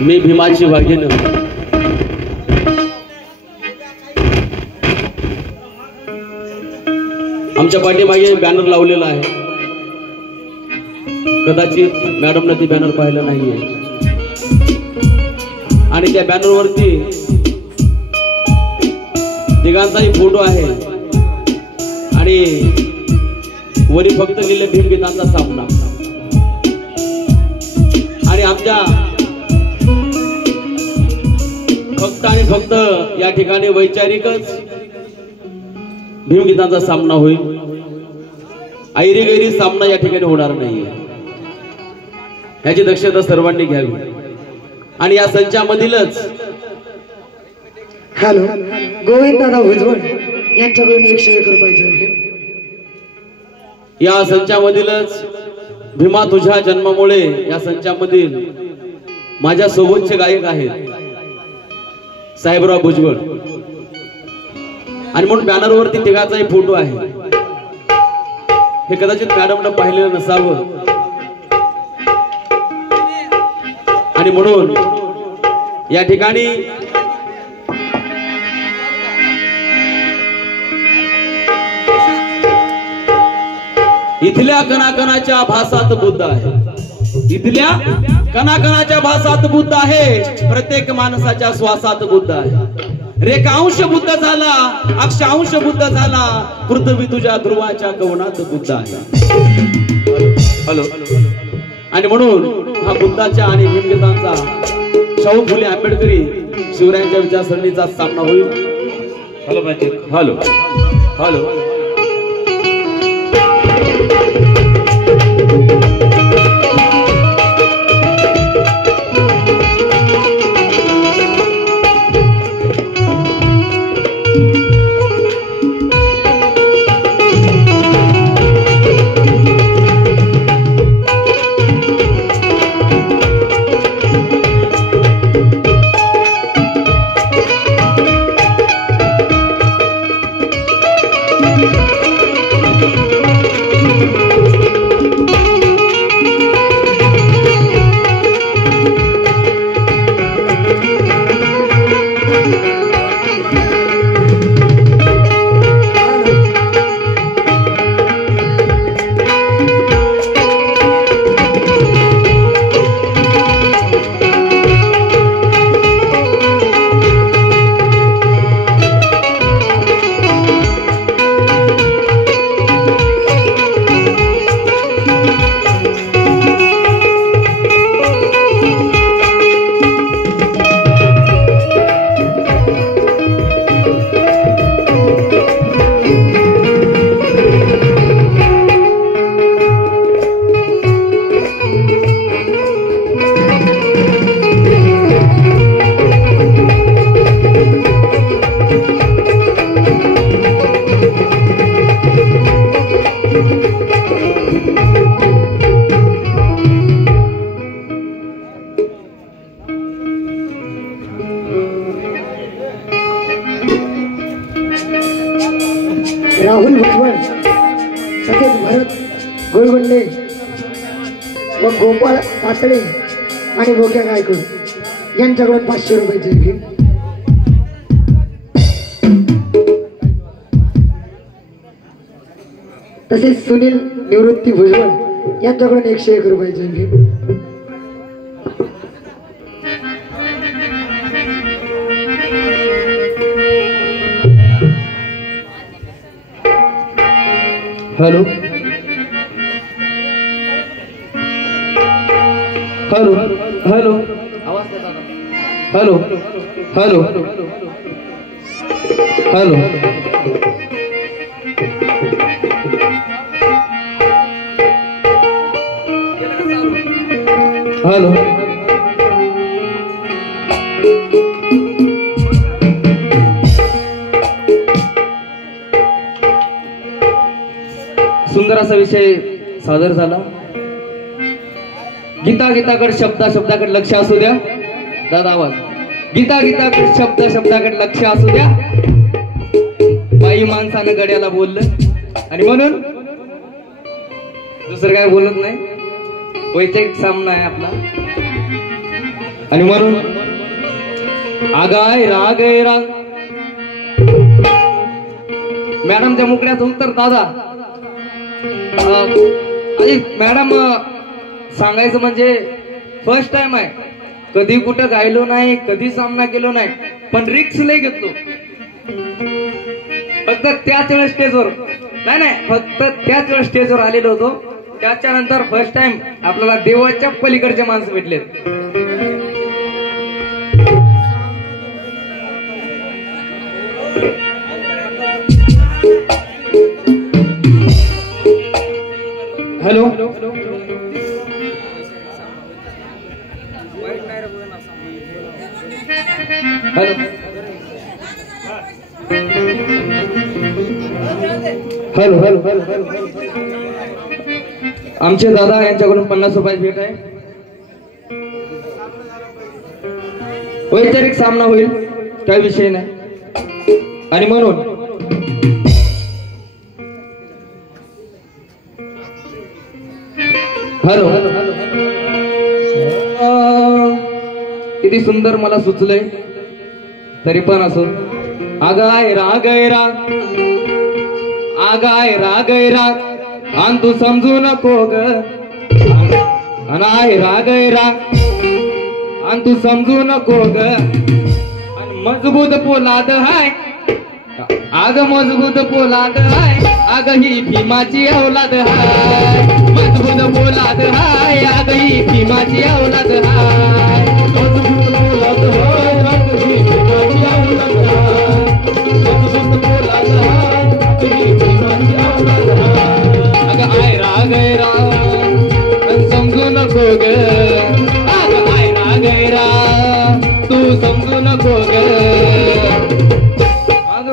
मी भीमाची वाघीण आमच्या पाठीमागे बॅनर लावलेला आहे. कदाचित मॅडमने ते बॅनर पाहिलं नाहीये आणि त्या बॅनरवरती तिघांचाही फोटो आहे आणि वरी फक्त लिहिले भीमगीतांचा सामना. आणि आमच्या फक्त आणि फक्त या ठिकाणी वैचारिकच भीमगीतांचा सामना होईल. ऐरी गैरी सामना या ठिकाणी होणार नाहीये, याची दक्षता सर्वांनी घ्यावी. आणि या संचामधीलच हॅलो गोविंददादा भुजबळ यांच्याकडून 101 रुपये. या संचामधीलच भीमा तुझ्या जन्मामुळे या संचामधील माझ्या सोबतचे गायक आहेत साहेबराव भुजबळ. आणि म्हणून बॅनरवरती तिघाचाही फोटो आहे. हे कदाचित मॅडमनं पाहिलेलं नसावं आणि म्हणून या ठिकाणी इथल्या कणाकणाच्या भासात बुद्ध आहे. इथल्या कणाकणाच्या भासात बुद्ध आहे. प्रत्येक माणसाच्या श्वासात बुद्ध आहे. रेखांश बुद्ध झाला, अक्षांश बुद्ध झाला, पृथ्वी तुझ्या ध्रुवाच्या कवनात बुद्ध आहे. हॅलो. आणि म्हणून हा बुद्धाच्या आणि भीमगीतांचा शाहू फुले आंबेडकरी शिवरायांच्या विचारसरणीचा सामना होईल. Hello hello hello. Rahul Bhujbal, Satej Bharat Golgunde व गोपाळ पातळे आणि बोक्या गायकवाड यांच्याकडून 500 रुपयाची फी. तसेच सुनील निवृत्ती भुजबळ यांच्याकडून 101 रुपयाची fee. Hello hello hello hello hello hello. Hello. सुंदर असा विषय सादर झाला. गीता गीताकडे शब्दाकडे लक्ष असू द्या. दादा आवाज. गीता गीताकडे शब्दाकडे लक्ष असू द्या. बाई माणसानं गड्याला बोललं आणि म्हणून दुसरं काय बोलत नाही. वैचारिक सामना आहे आपला. आणि म्हणून आगाय राग राग मॅडमच्या मुकड्याचं उत्तर दादा. मॅडम सांगायचं म्हणजे फर्स्ट टाइम आहे, कधी कुठं गायलो नाही, कधी सामना केलो नाही, पण रिक्स लय घेतलो. फक्त त्याच वेळेस स्टेजवर नाही फक्त त्याच वेळेस स्टेजवर आलेलो होतो. त्याच्यानंतर फर्स्ट टाइम आपल्याला देवाच्या पलीकडचे माणसं भेटलेत. हॅलो हॅलो हॅलो हॅलो आमचे दादा यांच्याकडून 50 रुपये भेट आहे. वैचारिक सामना होईल, काही विषय नाही. आणि म्हणून हॅलो किती सुंदर मला सुचलंय, तरी पण असो. आगाय राग राग आगाय राग राग आणि तू समजू नको ग. अनाय राग राग आणि तू समजू नको ग. आणि मजबूत पोलाद हाय, आग मजबूत पोलाद हाय, आग ही भीमाची औलाद हाय. मजबूत पोलाद हाय, आग ही भीमाची औलाद हाय. मजबूत पोलाद हाय, आग ही भीमाची औलाद हाय. मजबूत पोलाद हाय, आग ही भीमाची औलाद हाय. अग आय राग राग समजू नको ग. अग आय राग राग तू समजू नको ग.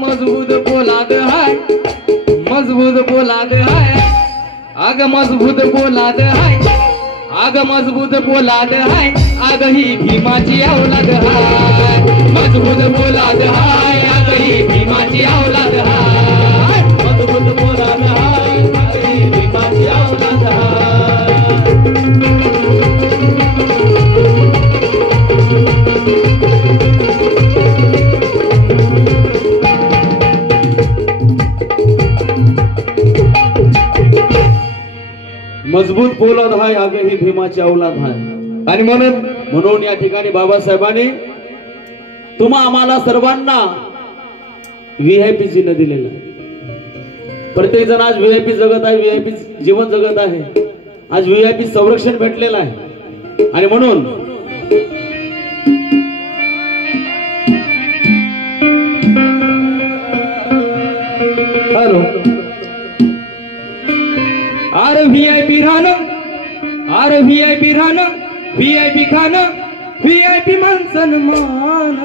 मजबूत पोलाद हाय, मजबूत पोलाद हाय, आग मजबूत पोलाद हाय, आग मजबूत पोलाद हाय, आग ही भीमाची औलाद हाय. मजबूत पोलाद हाय, आग ही भीमाची औलाद हाय. मजबूत पोलाद हाय, आग ही भीमाची औलाद हाय. मजबूत पोलाद हाय, आग ही भीमाची औलाद हाय. आणि म्हणून या ठिकाणी बाबासाहेबांनी तुम्हा आम्हाला सर्वांना व्हीआयपी चिन्ह दिलेलं आहे. प्रत्येक जण आज व्हीआयपी जगत आहे, व्हीआयपी जीवन जगत आहे. आज व्हीआयपी संरक्षण भेटलेलं आहे. आणि म्हणून हॅलो आर व्हीआयपी राहणं, आर व्हीआयपी राहणं, व्हीआयपी खाणं, व्हीआयपी मान सन्मान.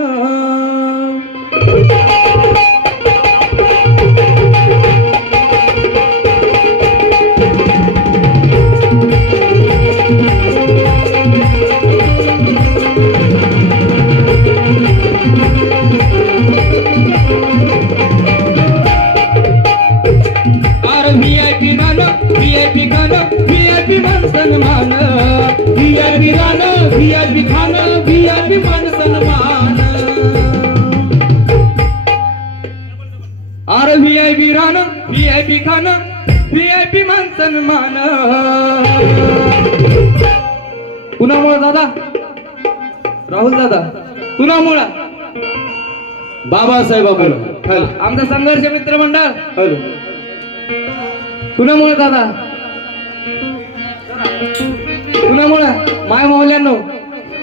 आर व्हीआयपी राहणं, व्हीआयपी खाणं, व्हीआयपी मान सन्मान. व्हीआयपी राहणं, व्हीआयपी खाणं, व्हीआयपी मान सन्मान. आर व्हीआयपी राहणं, व्हीआयपी खाणं, व्हीआयपी मान सन्मान. कुणामुळे दादा? राहुल दादा कुणामुळे? बाबासाहेबांमुळे. आमचा संघर्ष मित्र मंडळ. हॅलो कुणामुळे दादा? कुणामुळे? माय मावल्यांनो,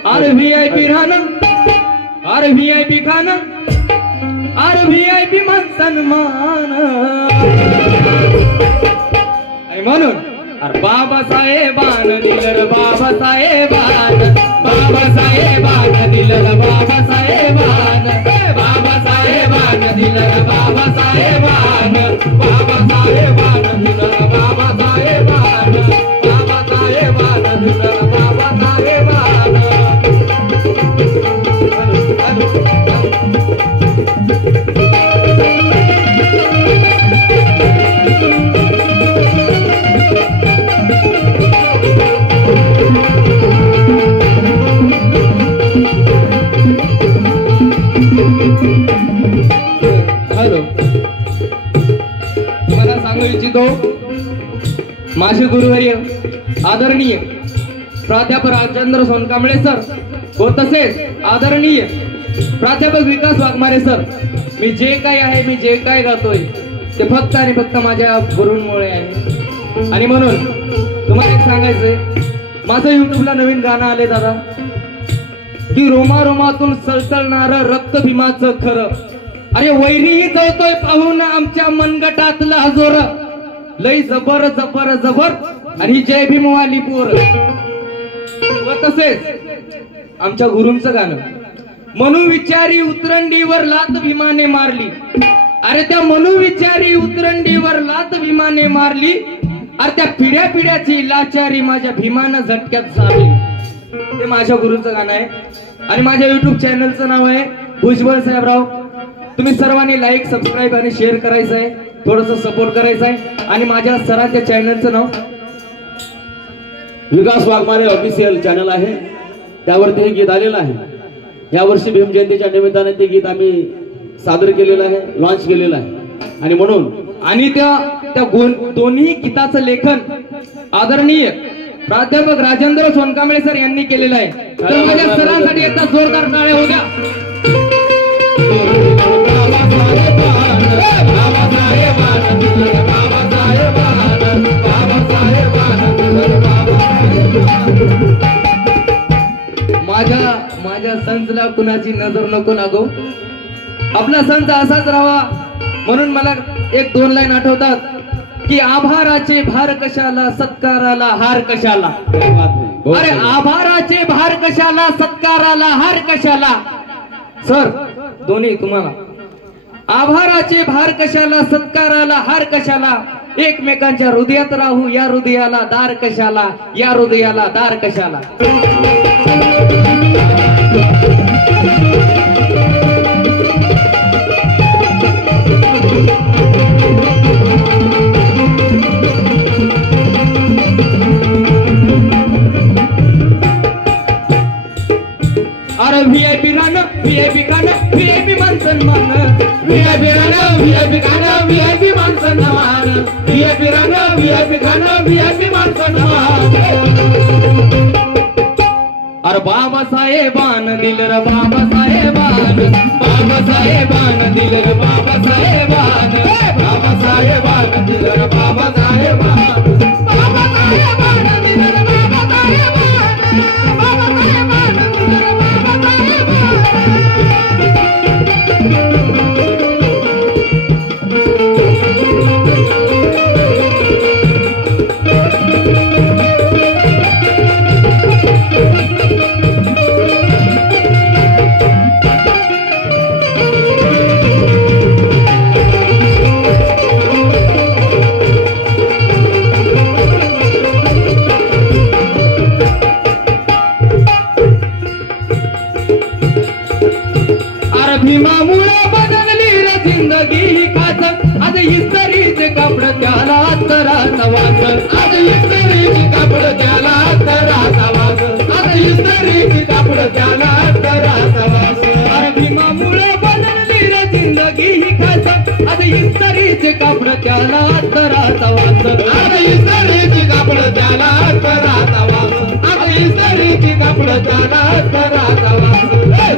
आर व्हीआयपी राहणं, आर व्हीआयपी खाणं, आर व्हीआयपी मान सन्मान. आणि म्हणून बाबासाहेबान दिलं बाबासाहेबान, बाबासाहेबान दिलं बाबासाहेबान, बाबासाहेबान दिलं बाबासाहेबान, बाबासाहेबान दिलं बाबासाहेबान, बाबासाहेबान दिलं बाबासाहेबान. माझे गुरुवर्य आदरणीय प्राध्यापक राजेंद्र सोनकांबळे सर व तसेच आदरणीय प्राध्यापक विकास वाघमारे सर, मी जे काही आहे, मी जे काय गातोय ते फक्त आणि फक्त माझ्या गुरूंमुळे आहे. आणि म्हणून तुम्हाला एक सांगायचंय, माझं युट्यूबला नवीन गाणं आले दादा, की रोमा रोमातून सळसळणारं रक्त भीमाचं खरं. अरे वैरीही जळतोय पाहून आमच्या मनगटातला जोर, लई जबर जबर जबर आणि जय भीमवाली पोर. व तसेच आमच्या गुरूंचं गाणं, मनोविचारी उतरंडीवर लात भीमाने मारली. अरे त्या मनोविचारी उतरंडीवर लात भीमाने मारली, अरे त्या पिढ्या पिढ्याची लाचारी माझ्या भीमानं झटक्यात झाली. ते माझ्या गुरूचं गाणं आहे आणि माझ्या युट्यूब चॅनलचं नाव आहे भुजबळ साहेबराव. तुम्ही सर्वांनी लाईक, सबस्क्राईब आणि शेअर करायचं आहे, थोडंसं सपोर्ट करायचं आहे. आणि माझ्या सरांच्या चॅनलचं नाव विकास वाघमारे ऑफिशियल चॅनल आहे, त्यावरती हे गीत आलेलं आहे. यावर्षी भीम जयंतीच्या निमित्ताने ते गीत आम्ही सादर केलेलं आहे, लॉन्च केलेलं आहे. आणि म्हणून आणि त्या दोन्ही गीताचं लेखन आदरणीय प्राध्यापक राजेंद्र सोनकांबळे सर यांनी केलेलं आहे. तर माझ्या सरांसाठी एकदा जोरदार टाळ्या होऊ द्या. माझ्या संचला कुणाची नजर नको लागो, आपला संच असाच राहावा. म्हणून मला एक दोन लाईन आठवतात, की आभाराचे भार कशाला, सत्काराला हार कशाला. अरे आभाराचे भार कशाला, सत्काराला हार कशाला. सर दोन्ही तुम्हाला, आभाराचे भार कशाला, सत्काराला हार कशाला. एकमेकांच्या हृदयात राहू, या हृदयाला दार कशाला, या हृदयाला दार कशाला. अरे व्हीआयपी गाणं, व्हीआयपी गाणं, व्हीआयपी माणसं मान, व्हीआयपी गाणं, व्हीआयपी गाणं, व्हीआयपी माणसं मान, व्हीआयपी गाणं, व्हीआयपी गाणं, व्हीआयपी माणसं मान. अरे बाबासाहेबान दिलं रे बाबासाहेबान, बाबासाहेबान दिलं रे बाबासाहेबान, बाबासाहेबान दिलं रे बाबासाहेबान, बाबासाहेबान दिलं रे बाबासाहेबान, बाबासाहेबान दिलं रे बाबासाहेबान. भीमामुळे बदलली रे जिंदगी ही खास, आज इस्त्रीचे कापड त्याला तराचा वास, आज इस्त्रीचे कापड त्याला तराचा वास, आज इस्त्रीचे कापड त्याला तराचा वास. अरे भीमामुळे बदलली रे जिंदगी ही खास, आज इस्त्रीचे कापड त्याला तराचा वास, आज इस्त्रीचे कापड त्याला तराचा वास, आज इस्त्रीचे कापड त्याला तराचा वास.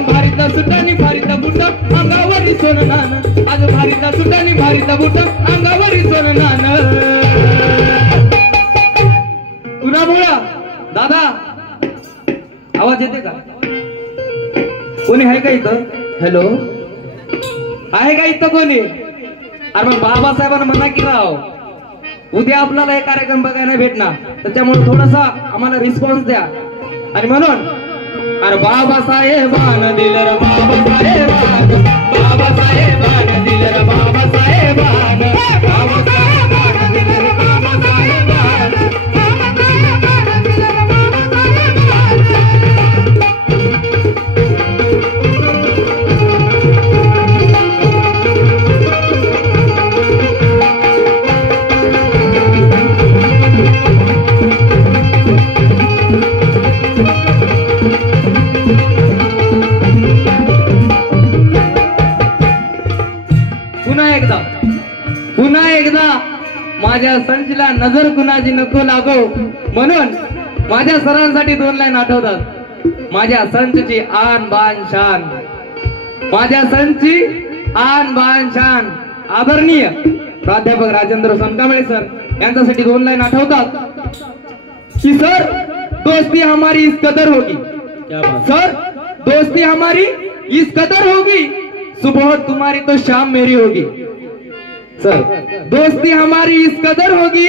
भारीता सुटानी भारीता बुटा अंगावरी सोनं नान, आज भारीता सुटानी भारीता बुटा अंगावरी सोनं नान. कुणामुळं दादा आवाज येते का? कोणी आहे का इथं? हॅलो आहे का इथं कोणी? अरे मग बाबासाहेबांना म्हणा की राव, उद्या आपल्याला हे कार्यक्रम बघायला भेटणार, त्याच्यामुळे थोडासा आम्हाला रिस्पॉन्स द्या. आणि म्हणून अरे बाबासाहेबान दिलं रे बाबासाहेबान, बाबासाहेबान दिलं रे बाबासाहेबान, बाबासाहेबान दिलं रे बाबासाहेबान, बाबासाहेबान दिलं रे माझ्या संचला नजर कुणाची नको लागो, म्हणून माझ्या सरांसाठी 2 लाईन आठवतात. माझ्या संचची आन बान शान, माझ्या संचची आन बान शान. आदरणीय प्राध्यापक राजेंद्र सोनकांबळे सर यांच्यासाठी 2 लाईन आठवतात की सर दोस्ती हमारी इस कदर होगी, क्या बात. सर दोस्ती हमारी इस कदर होगी, सुबह तुम्हारी तो शाम मेरी होगी. सर दोस्ती हमारी इस कदर होगी,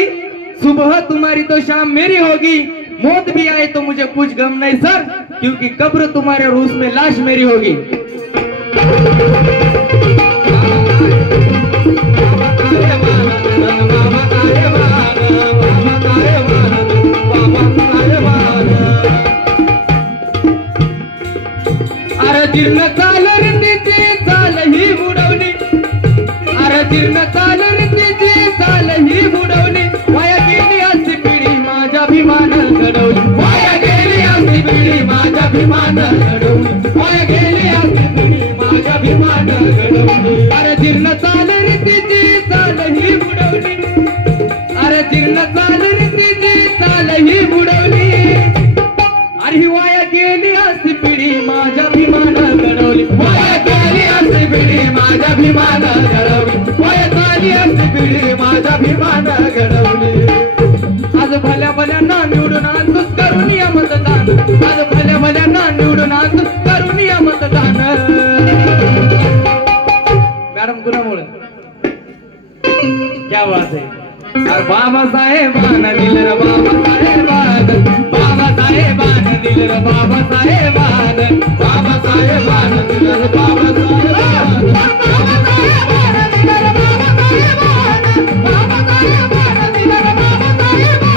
सुबह तुम्हारी तो शाम मेरी होगी. मौत भी आए तो मुझे कुछ गम नहीं सर, क्योंकि कब्र तुम्हारे और उसमें लाश मेरी होगी. अरे जीर्ण चाल रीतीची चाल ही बुडवली, अरे जीर्ण चाल रीतीची चाल ही बुडवली. वाया गेली असती पिढी माझ्या अभिमान घडवली, वाया गेली असती पिढी माझ्या अभिमान घडवली, वाया गेली असती पिढी माझ्या अभिमान घडवली. अरे जीर्ण चाल रीतीची चाल ही बुडवली, अरे जीर्ण चाल रीतीची चाल ही बुडवली. अरे ही वाया गेली असती पिढी माझ्या अभिमान घडवली, वाया गेली असती पिढी माझ्या अभिमान घडवली, वाया गेली असती पिढी माझ्या अभिमान घडवली. आज भल्या भल्यांना निवडून आणतोस करून या मतदान, आज भल्या भल्यांना निवडून आणतोस करून या मतदान. मॅडम कुणामुळे क्या बात है. अरे बाबासाहेबांना दिलं रे बाबासाहेबान, बाबासाहेबांना दिलं रे बाबासाहेबान, बाबासाहेबांना दिलं रे बाबासाहेबान, बाबासाहेबांना दिलं रे बाबासाहेबान, बाबासाहेबांना दिलं रे बाबासाहेबान.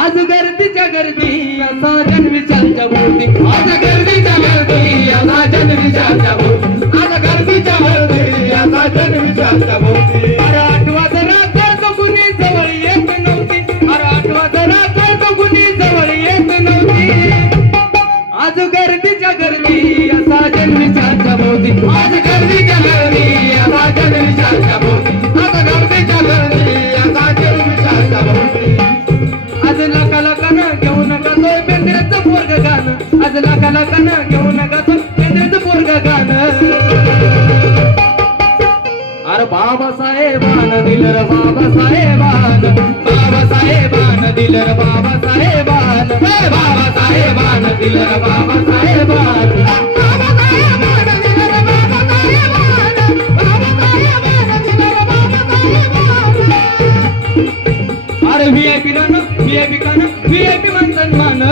आज गर्दीच्या गर्दी असा जनविचारच्या भोवती, आज गर्दीच्या गर्दी असा जनविचारच्या भोवती, आज गर्दीच्या गर्दी असा जनविचारच्या भोवती. अरे आठवा जरा तर कुणी जवळ येत नव्हती, अरे आठवा जरा तर कुणी जवळ येत नव्हती. आज गर्दीच्या गर्दी असा जनविचारच्या भोवती, आज गर्दीच्या गर्दी असा जनविचारच्या भोवती, आज गर्दीच्या गर्दी असा जनविचारच्या भोवती. आज लाका लाकानं घेऊ नका तो बेंद्रेचं पोरग गाणं, आज लाका लाकानं घेऊ नका तो बेंद्रेचं पोरग गाणं. अरे बाबासाहेबान दिलं रे बाबासाहेबान, बाबासाहेबान दिलं रे बाबासाहेबान, बाबासाहेबान दिलं रे बाबासाहेबान, बाबासाहेबान दिलं रे बाबासाहेबान, बाबासाहेबान दिलं रे बाबासाहेबान. अरे व्हीआयपी राणं व्हीआयपी खाणं व्हीआयपी माणसं मान,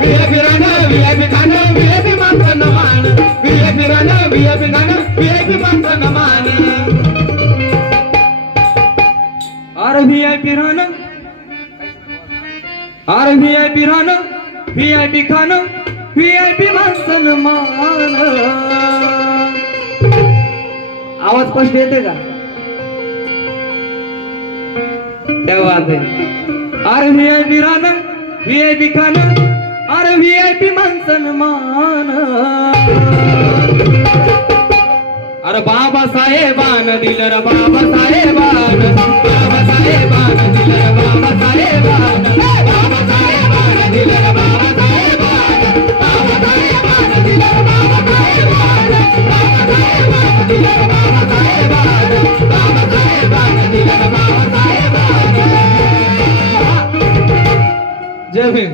व्हीआयपी राणं व्हीआयपी खाणं व्हीआयपी माणसं मान, व्हीआयपी राणं व्हीआयपी खाणं व्हीआयपी माणसं मान. अरे व्हीआयपी राणं, अरे व्हीआयपी राणं व्हीआयपी खाणं व्हीआयपी माणसं मान. आवाज स्पष्ट येते का? क्या बात है. अरे व्हीआयपी राणं व्हीआयपी खाणं अरे व्हीआयपी माणसं मान. अरे बाबासाहेबान दिलं रे बाबासाहेबान, बाबासाहेबान दिलं रे बाबासाहेबान, बाबासाहेबान दिलं रे बाबासाहेबान, बाबासाहेबान दिलं रे बाबासाहेबान, बाबासाहेबान दिलं रे बाबासाहेबान, बाबासाहेबान दिलं रे बाबासाहेबान. जय भीम.